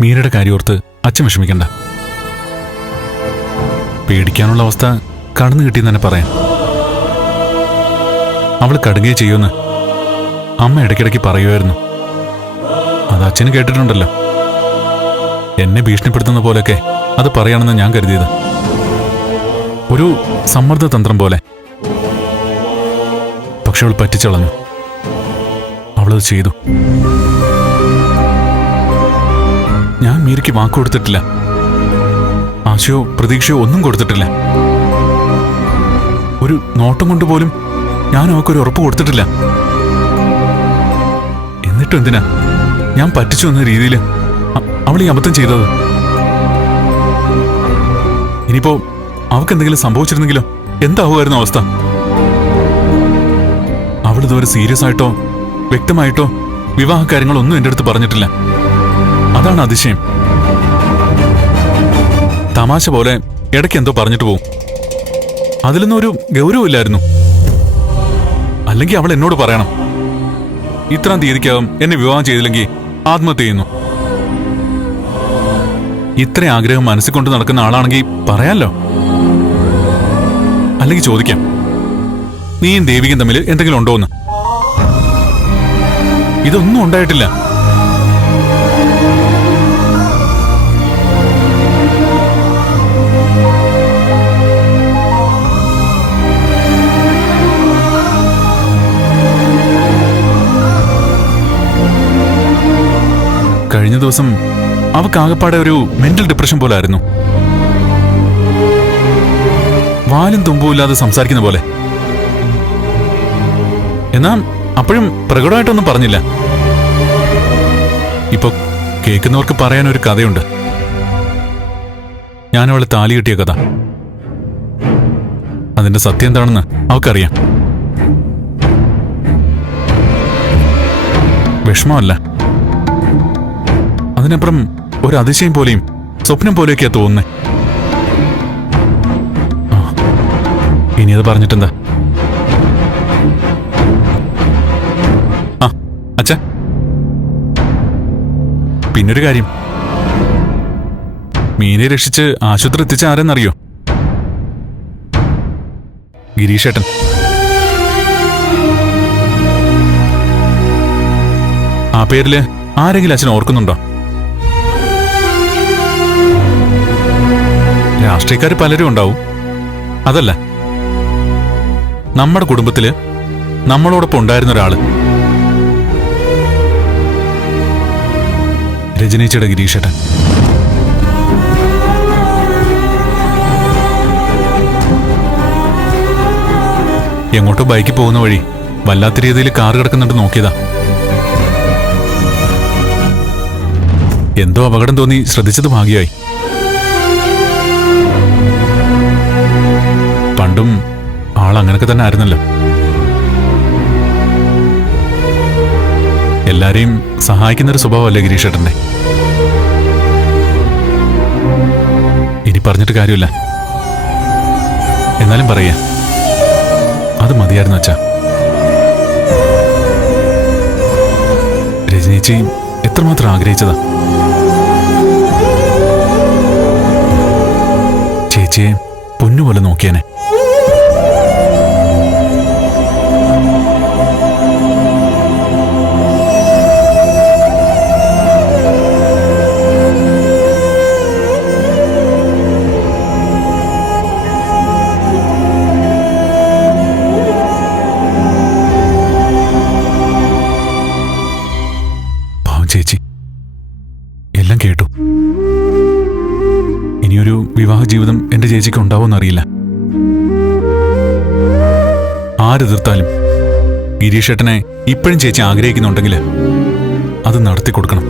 മീരയുടെ കാര്യോർത്ത് അച്ഛൻ വിഷമിക്കണ്ട. പേടിക്കാനുള്ള അവസ്ഥ കടന്നു കിട്ടിയെന്ന് തന്നെ പറയാം. അവൾ കടുകയെ ചെയ്യുമെന്ന് അമ്മ ഇടയ്ക്കിടയ്ക്ക് പറയുമായിരുന്നു. അത് അച്ഛന് കേട്ടിട്ടുണ്ടല്ലോ. എന്നെ ഭീഷണിപ്പെടുത്തുന്ന പോലെയൊക്കെ അത് പറയാണെന്ന് ഞാൻ കരുതിയത്. ഒരു സമ്മർദ്ദതന്ത്രം പോലെ. പക്ഷെ അവൾ പറ്റിച്ചളഞ്ഞു. അവളത് ചെയ്തു. ഞാൻ മീരയ്ക്ക് വാക്ക് കൊടുത്തിട്ടില്ല. ആശയോ പ്രതീക്ഷയോ ഒന്നും കൊടുത്തിട്ടില്ല. ഒരു നോട്ടം കൊണ്ട് പോലും ഞാൻ അവക്കൊരു ഉറപ്പ് കൊടുത്തിട്ടില്ല. എന്നിട്ടും എന്തിനാ ഞാൻ പറ്റിച്ചു എന്ന രീതിയിൽ അവൾ ഈ അബദ്ധം ചെയ്തത്. ഇനിയിപ്പോ അവക്ക് എന്തെങ്കിലും സംഭവിച്ചിരുന്നെങ്കിലോ? എന്താവുമായിരുന്നു അവസ്ഥ? അവൾ ഇതുവരെ സീരിയസ് ആയിട്ടോ വ്യക്തമായിട്ടോ വിവാഹ കാര്യങ്ങളൊന്നും എന്റെ അടുത്ത് പറഞ്ഞിട്ടില്ല. അതാണ് അതിശയം. തമാശ പോലെ ഇടയ്ക്ക് എന്തോ പറഞ്ഞിട്ട് പോവും. അതിലൊന്നും ഒരു ഗൗരവമില്ലായിരുന്നു. അല്ലെങ്കിൽ അവൾ എന്നോട് പറയണം. ഇത്രാം തീയതിക്കകം എന്നെ വിവാഹം ചെയ്തില്ലെങ്കിൽ ആത്മഹത്യ ചെയ്യുന്നു. ഇത്ര ആഗ്രഹം മനസ്സിൽ കൊണ്ട് നടക്കുന്ന ആളാണെങ്കിൽ പറയാമല്ലോ അല്ലെങ്കിൽ ചോദിക്കാം. നീയും ദേവികയും തമ്മിൽ എന്തെങ്കിലും ഉണ്ടോ എന്ന് ഇതൊന്നും ഉണ്ടായിട്ടില്ല. കഴിഞ്ഞ ദിവസം അവക്കാകപ്പാടെ ഒരു മെന്റൽ ഡിപ്രഷൻ പോലെ ആയിരുന്നു വാലും തുമ്പും ഇല്ലാതെ സംസാരിക്കുന്ന പോലെ. എന്നാ അപ്പോഴും പ്രകടമായിട്ടൊന്നും പറഞ്ഞില്ല. ഇപ്പൊ കേൾക്കുന്നവർക്ക് പറയാൻ ഒരു കഥയുണ്ട്. ഞാൻ അവളെ താലി കിട്ടിയ കഥ. അതിന്റെ സത്യം എന്താണെന്ന് അവക്കറിയാം വിഷമമല്ല. അതിനപ്പുറം ഒരു അതിശയം പോലെയും സ്വപ്നം പോലെയൊക്കെയാ തോന്നുന്നേ. ഇനി അത് പറഞ്ഞിട്ടെന്താ? അച്ഛ. പിന്നൊരു കാര്യം. മീനെ രക്ഷിച്ച് ആശുപത്രി എത്തിച്ച ആരെന്നറിയോ? ഗിരീഷേട്ടൻ. ആ പേരിൽ ആരെങ്കിലും അച്ഛൻ ഓർക്കുന്നുണ്ടോ? രാഷ്ട്രീയക്കാർ പലരും ഉണ്ടാവും. അതല്ല. നമ്മുടെ കുടുംബത്തിൽ നമ്മളോടൊപ്പം ഉണ്ടായിരുന്ന ഒരാൾ. രജനീച്ചയുടെ ഗിരീഷേട്ടൻ. എങ്ങോട്ടോ ബൈക്കിൽ പോകുന്ന വഴി വല്ലാത്ത രീതിയിൽ കാർ കിടക്കുന്നുണ്ട് നോക്കിയതാ. എന്തോ അപകടം തോന്നി ശ്രദ്ധിച്ചത് ഭാഗ്യമായി. പണ്ടും ആൾ അങ്ങനൊക്കെ തന്നെ ആയിരുന്നല്ലോ. എല്ലാരെയും സഹായിക്കുന്നൊരു സ്വഭാവമല്ലേ ഗിരീഷേട്ടന്റെ ഇനി പറഞ്ഞിട്ട് കാര്യമില്ല. എന്നാലും പറയാ അത് മതിയായിരുന്നു അച്ഛാ. രജനീച്ചി എത്രമാത്രം ആഗ്രഹിച്ചതാ? ചേച്ചിയെ പൊന്നുപോലെ നോക്കിയാനെ. എല്ലാം കേട്ടു. ഇനിയൊരു വിവാഹ ജീവിതം എന്റെ ചേച്ചിക്ക് ഉണ്ടാവുമെന്നറിയില്ല ആരെതിർത്താലും ഗിരീഷേട്ടനെ ഇപ്പോഴും ചേച്ചി ആഗ്രഹിക്കുന്നുണ്ടെങ്കിൽ അത് നടത്തി കൊടുക്കണം